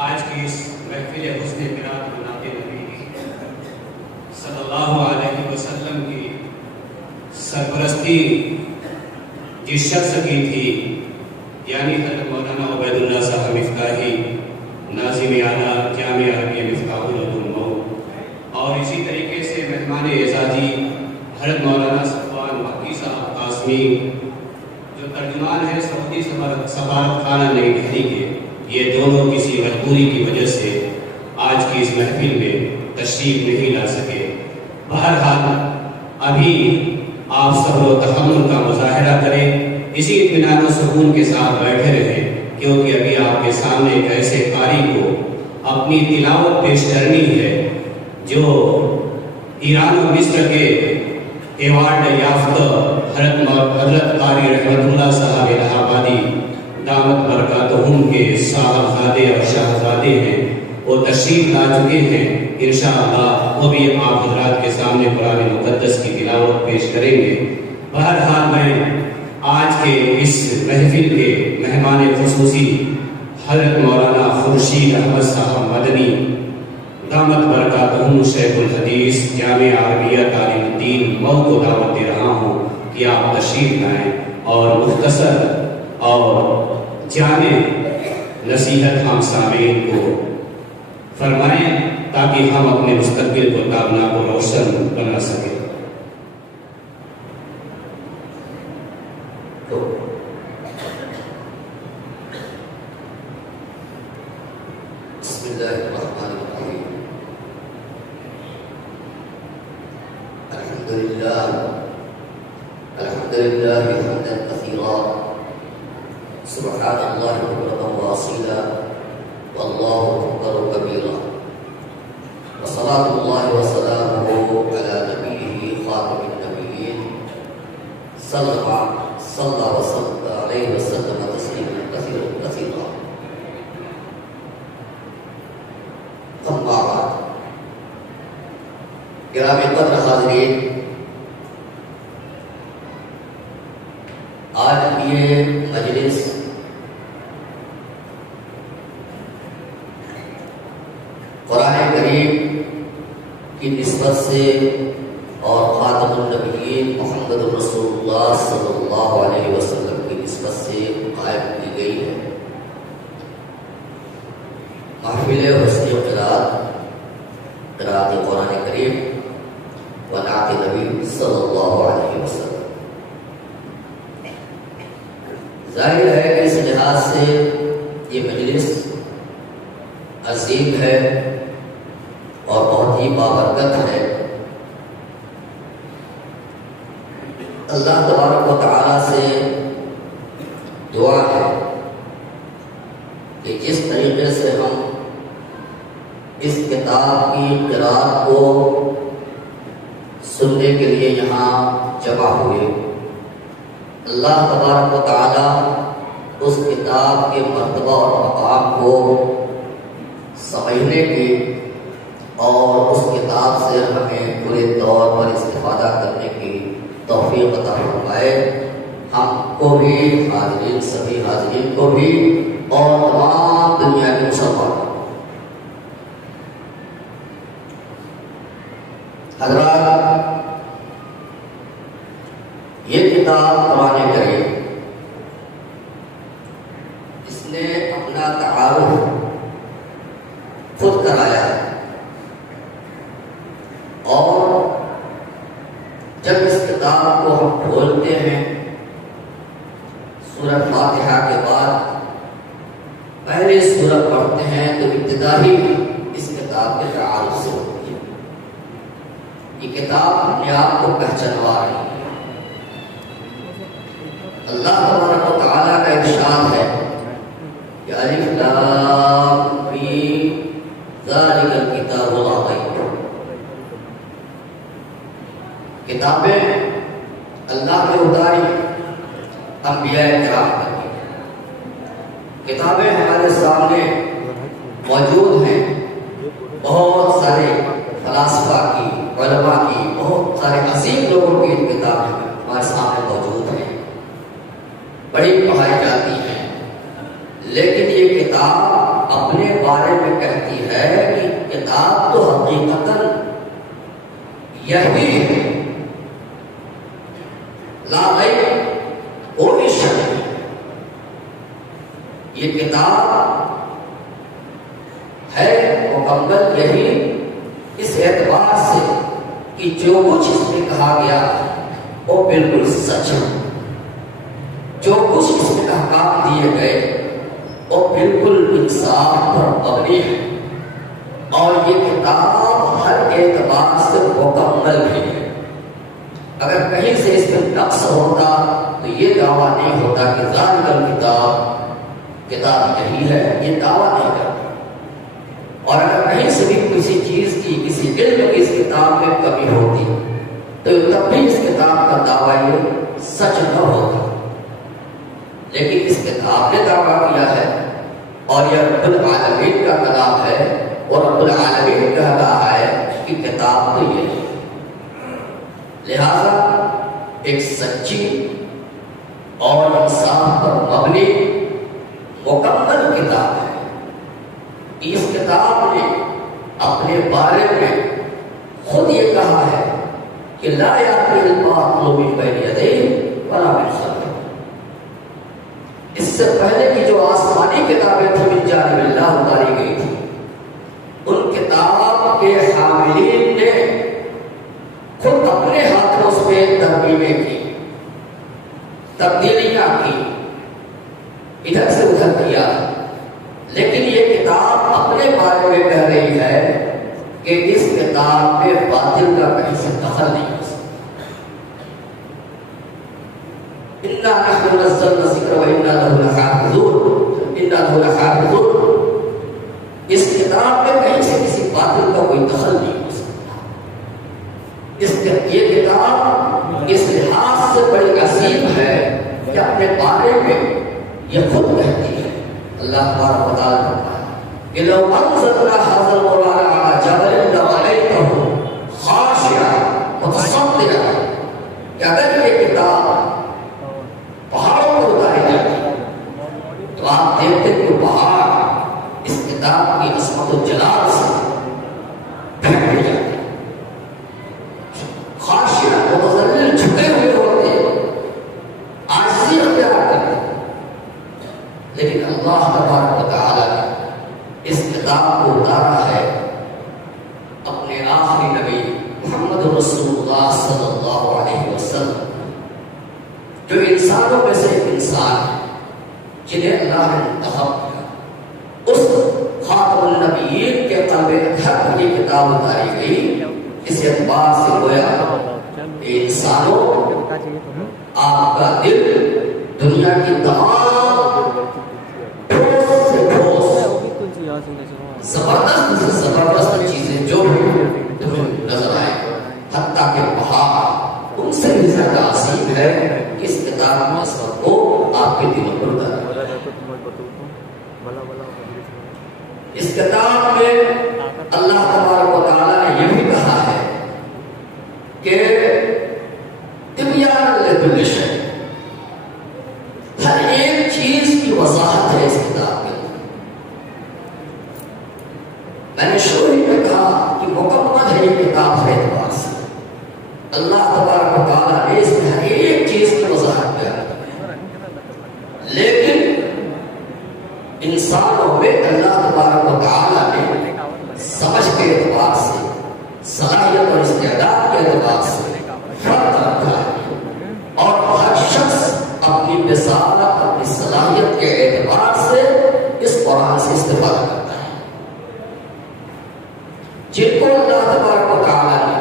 آج کی اس محفل حسن قرات بنات نبی صلی اللہ علیہ وسلم کی سرپرستی جس شخص کی تھی یعنی حضرت مولانا عبید اللہ صاحب مفتاحی ناظم اعلیٰ جامع عربیہ مفتاح العلوم، اور اسی طریقے سے مہمان اعزازی حضرت مولانا صفوان مکی صاحب قاسمی جو ترجمان ہے سعودی سفارت خانہ نئی دہلی کے، یہ دونوں کسی مجبوری کی وجہ سے آج کی اس محفل میں تشریف نہیں لا سکے۔ بہرحال ابھی آپ صبر و تحمل کا مظاہرہ کریں، اسی اطمینان و سکون کے ساتھ بیٹھے رہیں، کیونکہ ابھی آپ کے سامنے ایک ایسے قاری کو اپنی تلاوت پیش کرنی ہے جو ایران و مصر کے ایوارڈ یافتہ حضرت قاری رحمت اللہ صاحب الہ آبادی دامت برکاتہم کے صاحبزادے اور شاہزادے ہیں، وہ تشریف لا چکے ہیں۔ انشاءاللہ وہ بھی آپ حضرات کے سامنے قرآن مقدس کی تلاوت پیش کریں گے۔ بہرحال میں آج کے اس محفل کے مہمان خصوصی حضرت مولانا خورشید احمد صاحب مدنی دامت برکاتہم شیخ الحدیث جامع عربیہ تعلیم الدین مئو کو دعوت دے رہا ہوں کہ آپ تشریف لائیں اور مختصر اور جامع نصیحت ہم سامعین کو فرمائیں تاکہ ہم اپنے مستقبل کو تابناک و روشن بنا سکیں۔ بسم اللہ الرحمن الرحیم، الحمدللہ حمدا کثیرا، سبحان اللہ بکرۃ واصیلا، واللہ اکبر کبیرا، وصلاۃ اللہ وسلامہ علی نبیہ خاتم النبیین صلی اللہ علیہ وسلم تسلیما کثیرا کثیرا۔ اما بعد، گرامی قدر حاضرین، آج یہ مجلس قرآن کریم کی نسبت سے اور خاتم النبیین محمد رسول اللہ صلی اللہ علیہ وسلم کی نسبت سے قائم کی گئی ہے۔ محفل حسن قرات قرآن کریم و نعت نبی صلی اللہ علیہ وسلم۔ ظاہر ہے کہ اس لحاظ سے یہ مجلس عظیم ہے اور بہت ہی بابرکت ہے۔ اللہ تبارک و تعالیٰ سے دعا ہے کہ جس طریقے سے ہم اس کتاب کی قرات کو سننے کے لیے یہاں جمع ہوئے، اللہ تبارک و تعالیٰ اس کتاب کے مرتبہ اور مقام کو سمجھنے کی اور اس کتاب سے ہمیں پورے طور پر استفادہ کرنے کی توفیق عطا فرمائے، ہم کو بھی، حاضرین سبھی حاضرین کو بھی، اور تمام دنیا کے مسلمانوں۔ حضرات، یہ کتاب قرآن کریم، اس نے اپنا تعارف خود کرایا ہے، اور جب اس کتاب کو ہم کھولتے ہیں سورۃ فاتحہ کے بعد پہلے سورت پڑھتے ہیں تو ابتدا ہی کتاب اپنے آپ کو پہچانوا رہی ہے۔ اللہ تبارک و تعالیٰ کا ارشاد ہے کہ الف لام میم ذالک الکتاب لا ریب۔ کتابیں اللہ نے اتاری انبیاء کرام پر، کتابیں ہمارے سامنے موجود ہیں، بہت سارے فلاسفہ کی، علماء کی، بہت سارے عظیم لوگوں کی کتابیں ہمارے سامنے موجود ہیں، بڑی پڑھائی جاتی ہیں، لیکن یہ کتاب اپنے بارے میں کہتی ہے کہ کتاب تو حقیقتاً یہی ہے، لا ریب، کوئی شک نہیں۔ یہ کتاب ہے مکمل یہی اس اعتبار سے کہ جو کچھ اس میں کہا گیا وہ بالکل سچ ہے، جو کچھ اس میں احکام دیے گئے وہ بالکل انصاف پر مبنی ہے، اور یہ کتاب ہر اعتبار سے مکمل بھی ہے۔ اگر کہیں سے اس میں نقص ہوتا تو یہ دعویٰ نہیں ہوتا کہ ذالک الکتاب، کتاب یہی ہے، یہ دعویٰ نہیں کرتا۔ اور اگر کہیں سے بھی کسی چیز کی، کسی علم کی اس کتاب میں کمی ہوتی تو تب بھی اس کتاب کا دعویٰ یہ سچ نہ ہوتا، لیکن اس کتاب نے دعویٰ کیا ہے، اور یہ رب العالمین کا کلام ہے، اور رب العالمین کہہ رہا ہے کہ کتاب تو یہ ہے۔ لہذا ایک سچی اور انصاف پر مبنی مکمل کتاب ہے۔ اس کتاب نے اپنے بارے میں خود یہ کہا ہے کہ لا یأتی الباطل من بین یدیہ ولا من خلفہ۔ اس سے پہلے کی جو آسمانی کتابیں تھیں من جانب اللہ اتاری گئی تھی، ان کتاب کے حاملین نے خود اپنے ہاتھوں اس میں ترمیمیں کی، تبدیلیاں کی، ادھر سے ادھر کیا، لیکن یہ کتاب اپنے بارے میں کہہ رہی ہے کہ اس کتاب میں باطل کا کہیں سے دخل نہیں ہو سکتا۔ اِنَّا نَحْنُ نَزَّلْنَا الذِّکْرَ وَإِنَّا لَهُ لَحَافِظُونَ، اِنَّا لَهُ لَحَافِظُونَ۔ اس کتاب میں کہیں سے کسی باطل کا کوئی دخل نہیں ہو سکتا۔ یہ کتاب اس لحاظ سے بڑی عظیم ہے کہ اپنے بارے میں یہ خود کہتی ہے۔ اللہ تبارک و تعالیٰ فرمایا کہ لو انزلنا هذا القرآن على جبل لرأيته خاشعا متصدعا، کہ اگر یہ کتاب پہاڑوں پر اتاری جاتی تو آپ دیکھتے کہ پہاڑ اس کتاب کی عظمت و جلال سے ڈھک جاتے، خاشعا متذلل، جھکے ہوئے ہوتے، عاجزی اختیار کرتے، لیکن اللہ تبارک و تعالیٰ نے اس کتاب کو اتارا ہے اپنے آخری نبی محمد رسول اللہ صلی اللہ علیہ وسلم، جو انسانوں میں سے ایک انسان ہے جنہیں اللہ نے منتخب کیا۔ اس خاتم النبیین کے قلب اطہر پر یہ کتاب اتاری گئی، اس اعتبار سے گویا انسانوں آپ کا دل دنیا کی تمام ٹھوس سے ٹھوس، زبردست سے زبردست چیزیں جو تمہیں نظر آئے، حتیٰ کہ پہاڑ ان سے بھی زیادہ عظیم ہے کہ اس کتاب میں اثر کو آپ کے دلوں پر اتارا۔ اس کتاب میں اللہ تبارک و تعالیٰ نے یہ بھی کہا ہے کہ تبیان لکل شیء، ہر ایک چیز کی وضاحت ہے اس کتاب میں۔ میں نے شروع میں کہا کہ مکمل ہے یہ کتاب ہر اعتبار سے، اللہ تبارک و تعالیٰ نے اس میں ہر ایک چیز کی وضاحت بیان کی، لیکن انسانوں میں اللہ تبارک و تعالیٰ نے سمجھ کے اعتبار سے، صلاحیت اور استعداد کے اعتبار سے فرق رکھا ہے، اور ہر شخص اپنی مثال، اپنی صلاحیت کے اعتبار سے اس قرآن سے استفادہ کرتا ہے۔ جن کو اللہ تبارک و تعالیٰ نے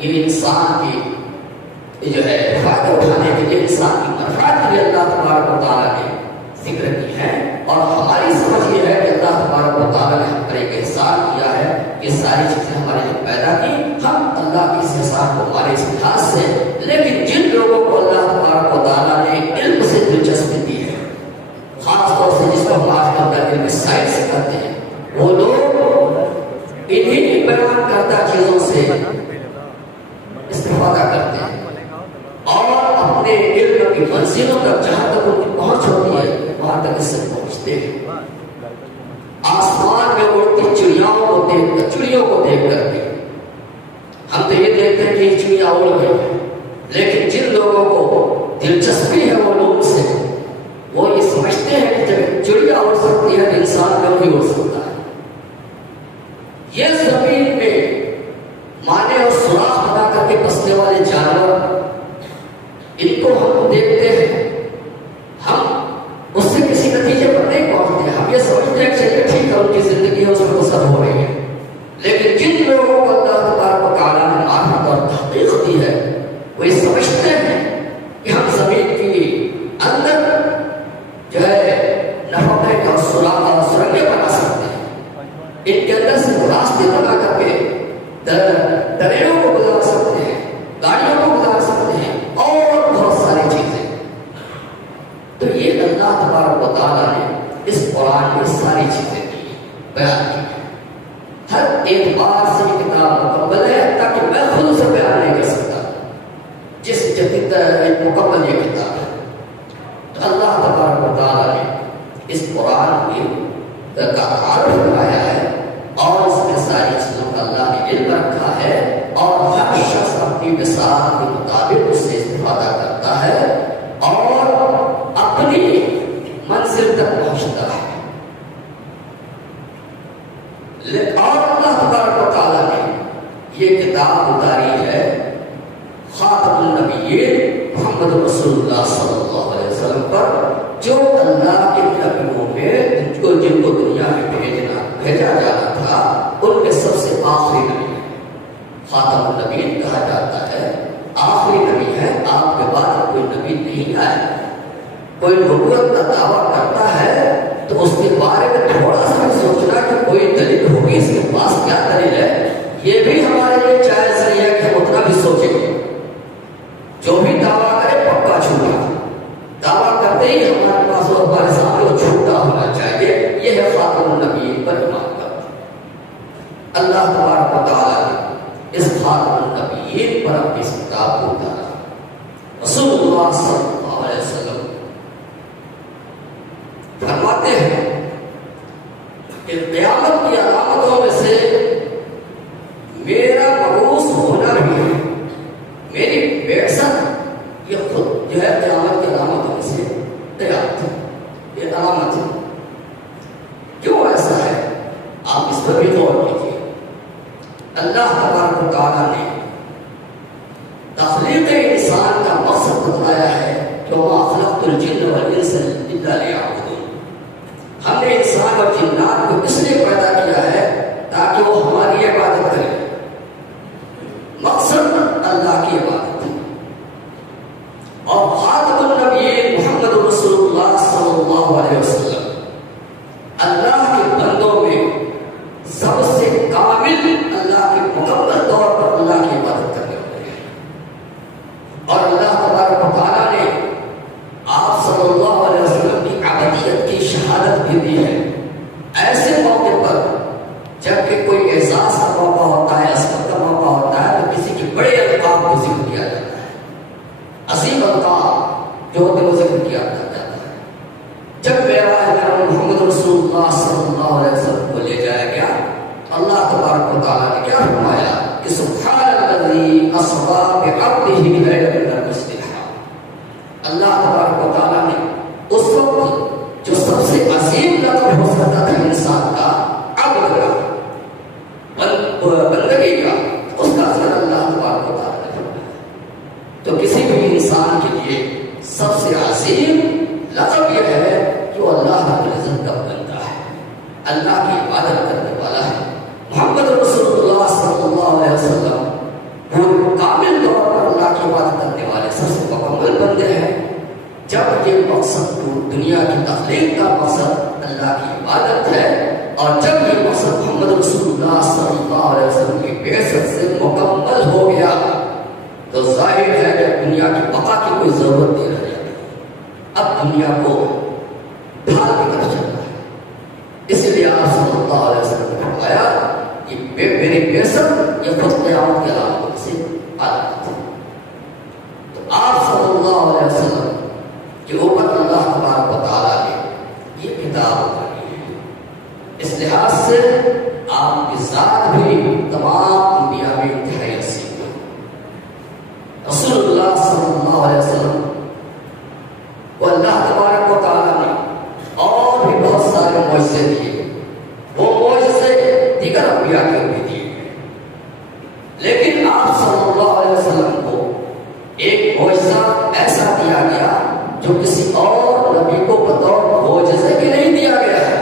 یہ انسان کی جو ہے فائدہ اٹھانے کے لیے، انسان کی منفعت کے لیے اللہ تبارک و تعالیٰ نے ذکر کی ہے. اور ہماری سمجھ یہ ہے کہ اللہ تبارک و تعالیٰ نے ہم پر ایک احسان کیا ہے، یہ ساری چیزیں ہمارے لیے پیدا کی، ہم اللہ کی اس احسان کو ہمارے اس لحاظ سے. لیکن جن لوگوں کو اللہ تبارک و تعالیٰ نے علم سے دلچسپی دی ہے، خاص طور سے جس کو ہم آج کل علم سائنس کہتے ہیں، وہ لوگ انہیں بیان کردہ چیزوں سے استفادہ کرتے ہیں اور اپنے علم کی منزلوں تک جہاں تک ان کی پہنچ ہوتی ہے وہاں تک اس سے پہنچتے ہیں. آسمان میں اڑتی چڑیوں کو دیکھ کر کے ہم تو یہ دیکھتے ہیں کہ یہ چڑیا اڑ گئی، لیکن جن لوگوں کو دلچسپی ہے وہ لوگ سے، وہ یہ سمجھتے ہیں کہ جب چڑیا اڑ سکتی ہے تو انسان کیوں نہیں اڑ سکتا ہے. یہ زمین میں مانے اور سوراخ بنا کر کے بسنے والے جانور، ان کو ہم دیکھتے ہیں، ہم اس سے کسی نتیجے پر نہیں پہنچتے. ہم یہ سمجھتے ہیں کہ چلیے ٹھیک ہے ان کی زندگی ہے اس میں بسر ہو رہی ہے، لیکن جن لوگوں کو اللہ تبارک و تعالیٰ نے معرفت اور تحقیق دی ہے وہ یہ سمجھتے ہیں کہ ہم زمین کی اندر جو ہے نفقے اور سرنگیں بنا سکتے ہیں، ان کے اندر سے راستے بنا کر کے ٹرینوں کو گزار سکتے ہیں، گاڑیوں کو گزار سکتے ہیں اور بہت ساری چیزیں. تو یہ اللہ تبارک و تعالیٰ نے اس قرآن میں ساری چیزیں بیان کی. ہر اعتبار سے یہ کتاب مکمل ہے تاکہ میں خود اسے بیان نہیں کر سکتا جس جدید مکمل یہ کتاب ہے. تو اللہ تبارک و تعالیٰ نے اس قرآن کا تعارف کرایا ہے اور اس میں ساری چیزوں کا اللہ نے علم رکھا ہے اور ہر شخص اپنی مثال کے مطابق اس سے استفادہ کرتا ہے اور اپنی منزل تک پہنچتا ہے. اور اللہ تبارک و تعالیٰ نے یہ کتاب اتاری ہے خاتم النبیین محمد رسول اللہ صلی اللہ علیہ وسلم پر، جو اللہ کے نبیوں میں جن کو دنیا میں بھیجا جانا تھا ان میں سب سے آخری نبی ہے. خاتم النبیین کہا جاتا ہے، آخری نبی ہے، آپ کے بعد کوئی نبی نہیں آیا. کوئی نبوت کا دعویٰ کرتا ہے تو اس کے بارے میں تھوڑا سا سوچنا کہ کوئی دلیل ہوگی، اس کے پاس کیا دلیل ہے، یہ بھی ہمارے لیے جائز نہیں ہے کہ ہم اتنا بھی سوچیں گے. جو بھی دعویٰ کرے پکا جھوٹا، دعویٰ کرتے ہی ہمارے پاس اور ہمارے سامنے وہ جھوٹا ہونا چاہیے. یہ ہے خاتم النبیین پر ایمان کرنا. اللہ تبارک و تعالیٰ نے اس خاتم النبیین پر اپنی اس کتاب کو اتارا. رسول اللہ صلی اللہ علیہ وسلم فرماتے ہیں کہ قیامت کی علامتوں میں سے میرا مبعوث ہونا بھی ہے، میری بعثت، یہ خود جو ہے قیامت کی علامتوں میں سے قیامت یہ علامت ہے. کیوں ایسا ہے آپ اس پر بھی غور کیجیے. اللہ تبارک و تعالیٰ نے تخلیق انسان کا مقصد بتایا ہے کہ وما خلقت الجن والانس الا لیعبدون. ہم نے انسان اور جنات کو اس لیے پیدا کیا ہے تاکہ وہ ہماری عبادت کریں. مقصد اللہ کی عبادت ہے. اور خاتم النبیین محمد رسول اللہ صلی اللہ علیہ وسلم اللہ کے بندوں میں سب سے کامل، اللہ کے مکمل طور پر اللہ کی عبادت کرنے والے ہیں. اور اللہ تبارک و تعالیٰ نے آپ صلی اللہ علیہ وسلم کی عبادیت کی شہادت بھی دی ہے ایسے موقع پر جب کہ کوئی اعزاز کا موقع ہوتا ہے، عصمت کا موقع ہوتا ہے، تو کسی کے بڑے القاب کو ذکر کیا جاتا ہے. عظیم القاب جو ہوتے ہیں وہ ذکر کیا جاتا ہے. جب میرا محمد رسول اللہ صلی اللہ علیہ وسلم کو لے جایا گیا، اللہ تبارک و تعالیٰ نے کیا فرمایا کہ سبحان الذی اسری بعبدہ لیلا من المسجد الحرام. اللہ تبارک و تعالیٰ نے اس وقت جو سب سے عظیم لقب ہو سکتا تھا انسان کا، عبد کا، بندگی کا، اس کا ذکر اللہ تبارک و تعالیٰ نے فرمایا. تو کسی بھی انسان کے لیے سب سے عظیم لقب یہ ہے کہ وہ اللہ رب العزت کا بندہ ہے، اللہ کی عبادت کرنے والا ہے. محمد رسول اللہ صلی اللہ علیہ وسلم یہ مقصد دنیا کی تخلیق کا مقصد اللہ کی عبادت ہے، اور جب یہ مقصد محمد رسول اللہ صلی اللہ علیہ وسلم کی بعثت سے مکمل ہو گیا تو ظاہر ہے کہ دنیا کی بقا کی کوئی ضرورت نہیں رہ جاتی، اب دنیا کو ڈھال کی طرف چلنا ہے۔ اس لیے آپ صلی اللہ علیہ وسلم نے فرمایا کہ میری بعثت یہ خود قیامت کے علامات سے علامت ہے۔ تو آپ صلی اللہ علیہ وسلم کے اوپر اللہ تبارک و تعالیٰ نے یہ کتاب اتاری ہے، اس لحاظ سے آپ کی ذات بھی تمام انبیاء میں انتہائی عظیم ہے۔ رسول اللہ صلی اللہ علیہ وسلم کو اللہ تبارک و تعالیٰ نے اور بھی بہت سارے معجزے دیے، وہ معجزے دیگر انبیاء کے بھی دیے گئے، لیکن آپ صلی اللہ علیہ وسلم کو ایک معجزہ ایسا دیا گیا جو کسی اور نبی کو بطور معجزے کے نہیں دیا گیا ہے،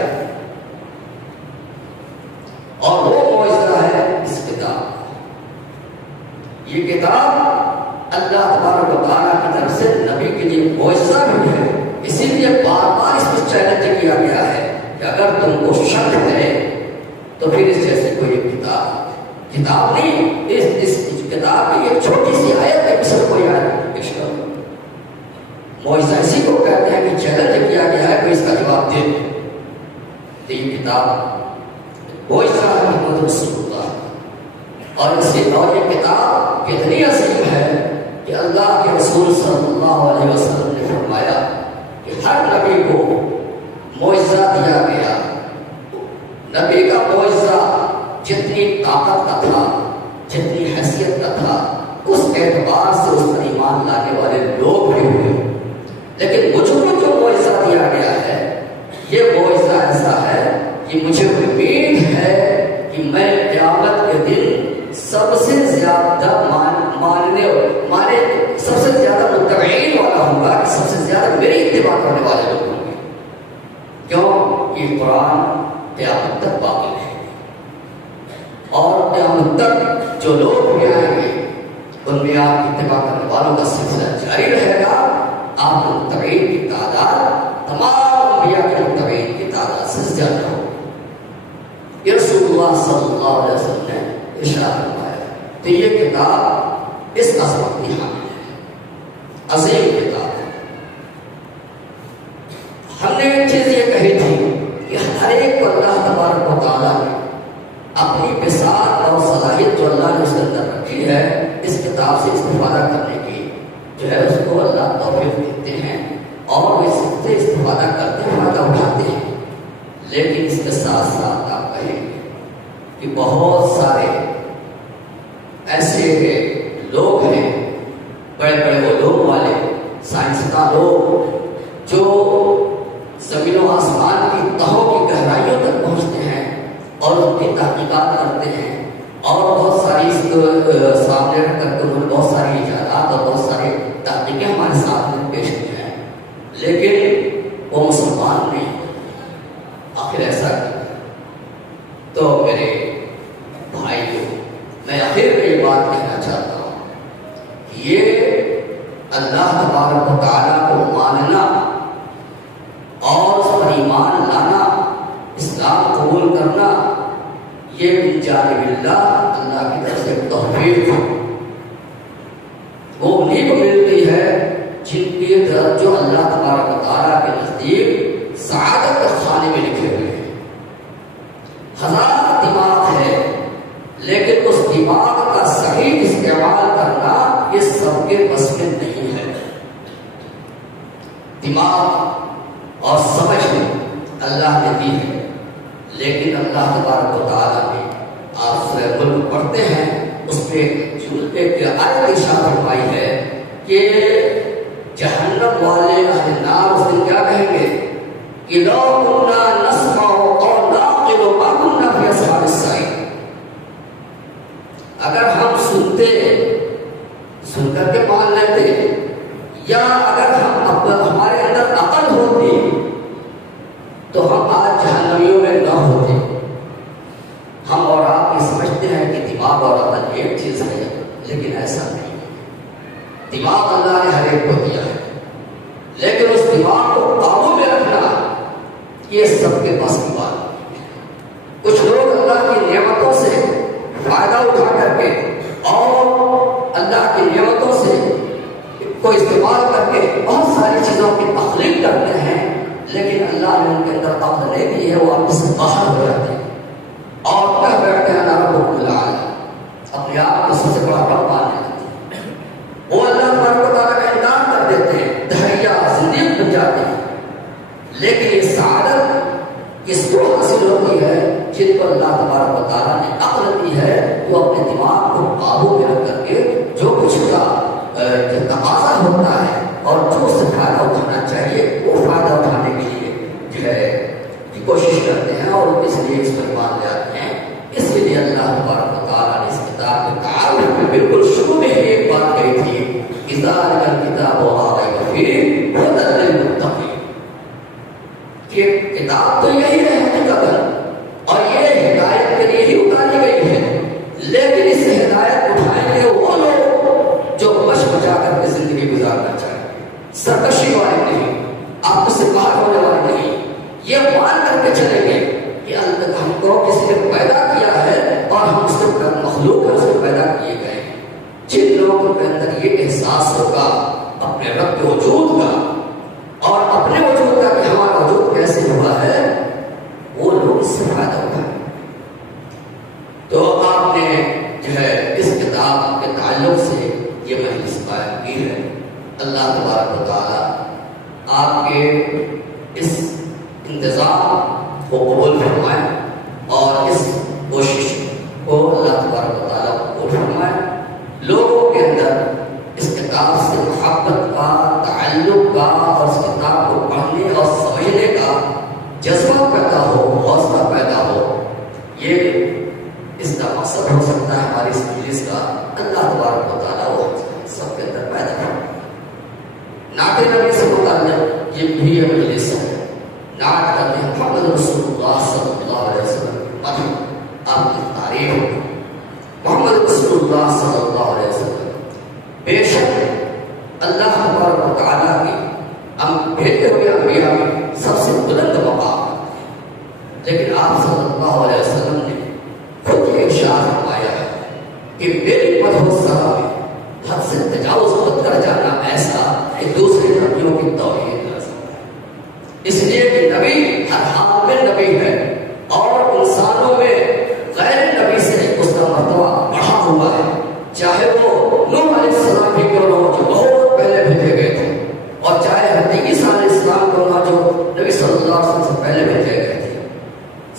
اور وہ معجزہ ہے اس کتاب۔ یہ کتاب اللہ تبارک و تعالیٰ کی طرف سے نبی کے لیے معجزہ بھی ہے، اسی لیے بار بار اس میں چیلنج کیا گیا ہے کہ اگر تم کو شک ہے تو پھر اس جیسے کوئی کتاب نہیں، اس کتاب کی ایک چھوٹی سی آیت ہے، اس میں کوئی آیت پیش کرو۔ معجزہ اسی کو کہتے ہیں کہ چیلنج کیا گیا ہے کہ اس کا جواب دے دو۔ تو یہ کتاب معجزہ ہے محمد رسول اللہ، اور یہ کتاب کتنی عظیم ہے کہ اللہ کے رسول صلی اللہ علیہ وسلم نے فرمایا کہ ہر نبی کو معجزہ دیا گیا، نبی کا معجزہ جتنی طاقت کا تھا، جتنی حیثیت کا تھا، اس اعتبار سے اس پر ایمان لانے والے لوگ بھی ہوئے، لیکن مجھ کو جو معجزہ دیا گیا ہے یہ معجزہ ایسا ہے کہ مجھے امید ہے کہ میں قیامت کے دن سب سے زیادہ سب سے زیادہ متبعین والا ہوں گا، کہ سب سے زیادہ میری اتباع کرنے والے لوگ ہوں گے، کیوں یہ قرآن قیامت تک باقی ہے، اور قیامت تک جو لوگ بھی آئیں گے ان میں آپ کی اتباع کرنے والوں کا سلسلہ جاری رہے گا۔ آپ کے متبعین کی تعداد تمام انبیاء کے متبعین کی تعداد سے زیادہ ہو۔ یہ رسول اللہ صلی اللہ علیہ وسلم نے ارشاد فرمایا۔ تو یہ کتاب اس عظمت کی حامل ہے، عظیم کتاب ہے۔ ہم نے ایک چیز یہ کہی تھی کہ ہر ایک کو اللہ تبارک و تعالیٰ نے اپنی بساط اور صلاحیت جو اللہ نے اس کے اندر رکھی ہے، اس کتاب سے استفادہ کرنے کی جو ہے اس کو اللہ توفیق دیتے ہیں، اور اس سے استفادہ کرتے ہیں، فائدہ اٹھاتے ہیں، لیکن اس کے ساتھ ساتھ آپ کہیں گے کہ بہت سارے ایسے لوگ ہیں، بڑے بڑے علوم والے سائنسداں لوگ جو زمین و آسمان کی تہوں کی گہرائیوں تک پہنچتے ہیں اور ان کی تحقیقات کرتے ہیں، اور بہت ساری اس کو سامنے رکھ کر کے انہوں نے بہت ساری ایجادات اور بہت ساری تحقیقیں ہمارے سامنے پیش کی ہیں، لیکن وہ مسلمان نہیں۔ آخر ایسا کیا؟ تو میرے بھائیوں، میں آخر میں یہ بات کہنا چاہتا ہوں کہ یہ اللہ تبارک و تعالیٰ کو ماننا اور اس پر ایمان لانا، اسلام قبول کرنا، یہ من جانب اللہ کی طرف سے توفیق ہے۔ وہ انہیں کو ملتی ہے جن کی جو اللہ تبارک و تعالیٰ کے نزدیک سعادت کے خانے میں لکھے ہوئے ہیں۔ ہزار دماغ ہے، لیکن اس دماغ کا صحیح استعمال کرنا یہ سب کے بس میں نہیں ہے۔ دماغ اور سمجھ اللہ نے دی ہے، لیکن اللہ تبارک و تعالیٰ نے آپ سورہ ملک پڑھتے ہیں، اس میں ایک آیت ارشاد فرمائی ہے کہ جہنم والے اہل نار اس دن کیا کہیں گے کہ لو کنا نسمع اور نعقل ما کنا فی اصحاب السعیر، اگر ہم سن کر کے مان لیتے، یا اگر ہمارے اندر عقل ہوتی تو ہم آج جہنمیوں میں نہ ہوتے۔ ہم اور آپ یہ سمجھتے ہیں کہ دماغ اور عقل ایک چیز ہے، لیکن ایسا نہیں ہے۔ دماغ اللہ نے ہر ایک کو دیا ہے، لیکن اس دماغ کو قابو میں رکھنا یہ سب کے بس کی بات ہے۔ کچھ لوگ اللہ کی نعمتوں سے فائدہ اٹھا کر کے اور اللہ کی نعمتوں سے کو استعمال کر کے بہت ساری چیزوں کی تخلیق کرتے ہیں، لیکن اللہ نے ان کے اندر عقل نہیں دی ہے، وہ آپ سے باہر ہو جاتے ہیں اور کہہ بیٹھتے ہیں اللہ رب العالمین، اپنے آپ کو سب سے بڑا رب ماننے لگتے ہیں۔ وہ اللہ تبارک و تعالیٰ کا انکار کر دیتے ہیں، دہیا زندگی بن جاتے ہیں۔ لیکن یہ سعادت کس کو حاصل ہوتی ہے؟ جن کو اللہ تبارک و تعالیٰ نے عقل دی ہے، وہ اپنے دماغ کو قابو میں رکھ کر کے جو کچھ کا تقاضا ہوتا ہے اور جو اس سے فائدہ اٹھانا چاہیے وہ فائدہ اٹھانے کے لیے جو ہے کوشش کرتے ہیں اور اس لیے اس پر مان جاتے ہیں۔ اس لیے اللہ تبارک و تعالیٰ نے اس کتاب کے تعارف میں بالکل شروع میں ایک بات کہی تھی، ذالک الکتاب لا ریب فیہ ھدی للمتقین، کہ کتاب تو یہی ہے حقیقت اور یہ ہدایت کے لیے ہی اتاری گئی ہے، لیکن اس ہدایت اٹھائیں گے وہ لوگ جو بچ بچا کر کے زندگی گزارنا چاہیں گے، سرکشی والے نہیں، آپ سے باہر ہونے والے نہیں، یہ مان کر کے چلیں گے کہ ہم کو کسی نے پیدا کیا ہے اور ہم اس کے مخلوق ہے، اس کو پیدا کیے گئے ہیں۔ جن لوگوں کے اندر یہ احساس ہوگا اپنے رب کے وجود کا اور اپنے وجود کا کہ ہمارا وجود کیسے ہوا ہے، وہ لوگ اس سے فائدہ اٹھائیں۔ تو آپ نے جو ہے اس کتاب کے تعلق سے یہ مجلس قائم کی ہے۔ اللہ تبارک و تعالیٰ آپ کے اس انتظام کو قبول فرمائے اور اس کوشش کو اللہ تبارک و تعالیٰ قبول فرمائے، لوگوں کے اندر اس کتاب سے محبت کا، تعلق کا اور اس کتاب کو پڑھنے اور سمجھنے کا جذبہ پیدا ہو، حوصلہ پیدا ہو۔ یہ اس کا مقصد ہو سکتا ہے ہماری اس مجلس کا۔ اللہ تبارک و تعالیٰ وہ سب کے اندر پیدا کرے۔ نعت نبی سے متعلق یہ بھی مجلس ہے، نعت کرتے ہیں محمد رسول اللہ صلی اللہ علیہ وسلم کی مدح، آپ کی تعریف۔ محمد رسول اللہ صلی اللہ علیہ وسلم بے شک اللہ تبارک و تعالیٰ کی ہم بھیجے ہوئے انبیاء میں سب سے بلند مقام، لیکن آپ صلی اللہ علیہ وسلم نے خود یہ ارشاد فرمایا ہے کہ میری مدح و ثنا میں حد سے تجاوز مت کر جانا ایسا کہ دوسرے نبیوں کی توہین کر سکتا ہے۔ اس لیے کہ نبی ہر حال میں نبی ہے اور انسانوں میں غیر نبی سے اس کا مرتبہ بڑھا ہوا ہے، چاہے وہ نوح علیہ السلام بھی کیوں نہ ہو جو بہت پہلے بھیجے گئے تھے، اور چاہے حضرت عیسیٰ علیہ السلام کیوں نہ جو نبی صلی اللہ علیہ وسلم سے پہلے بھیجے گئے تھے،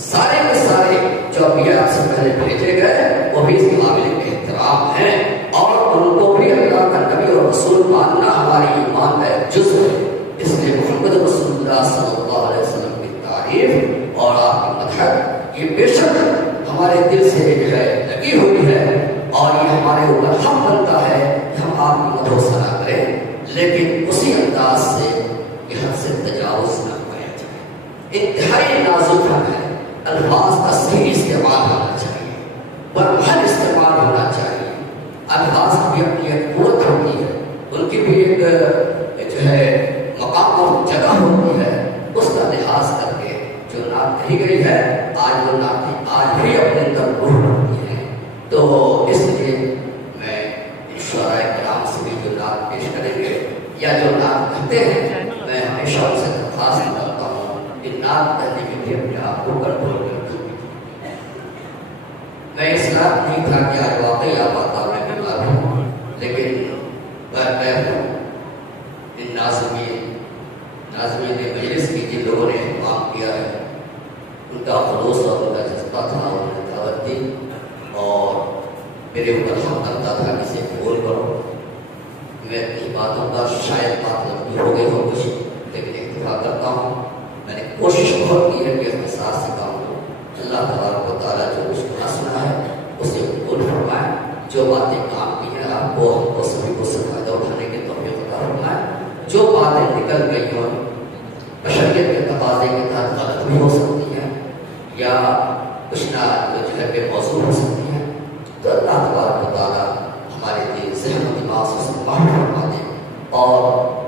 سارے کے سارے جو انبیاء سے پہلے بھیجے گئے وہ بھی اس قابل احترام ہیں، اور ان کو بھی اللہ کا نبی اور رسول ماننا ہماری ایمان کا ایک جزء ہے۔ اس لیے محمد رسول اللہ صلی اللہ علیہ وسلم کی تعریف اور آپ کی مدح یہ بے شک ہمارے دل سے جو ہے لگی ہوئی ہے، اور یہ ہمارے اوپر حق بنتا ہے کہ ہم آپ کی مدح و ثنا کریں، لیکن اسی انداز سے کہ حد سے تجاوز نہ کیا جائے۔ انتہائی نازک ہے، الفاظ کا صحیح استعمال ہونا چاہیے، برمحل استعمال ہونا چاہیے۔ الفاظ کی اپنی ایک قوت ہوتی ہے، ان کی بھی ایک جو ہے مقام اور جگہ ہوتی ہے، اس کا لحاظ کر کے جو نعت کہی گئی ہے آج وہ نعت آج بھی اپنے اندر روح رکھتی ہے۔ تو اس لیے میں شعراء کرام سے بھی جو نعت پیش کریں گے یا جو نعت کہتے ہیں، میں ہمیشہ ان سے درخواست کرتا ہوں کہ نعت کہنے کے لیے اپنے آپ کو کنٹرول کر رکھیں۔ میں اس رات نہیں تھا کہ آج واقعی آپ آتا میں بیمار ہوں، لیکن میں ان ناظمین مجلس کی جن لوگوں نے اہتمام کیا ہے ان کا خلوص اور ان کا جذبہ تھا، انہوں نے دعوت دی اور میرے اوپر حق کرتا تھا کسی فون کرو۔ میں اپنی باتوں کا شاید بات لمبی ہو گئی ہو کچھ، لیکن اکتفا کرتا ہوں۔ میں نے کوشش بہت کی ہے کہ اختصار سے کام کروں۔ اللہ تبارک و تعالیٰ جو کچھ سنا ہے اسے قبول فرمائے، جو باتیں کام کی ہیں آپ کو ہم کو سبھی کو سے فائدہ اٹھانے کے توفیق عطا فرمائے۔ جو باتیں نکل گئی ہوں بشریت کے تقاضے کے تحت غلط بھی ہو سکتی ہیں یا کچھ نہ جو ہے بے موضوع ہو سکتی ہیں، تو اللہ تبارک و تعالیٰ ہمارے دل ذہن و دماغ سے باہر فرما دے اور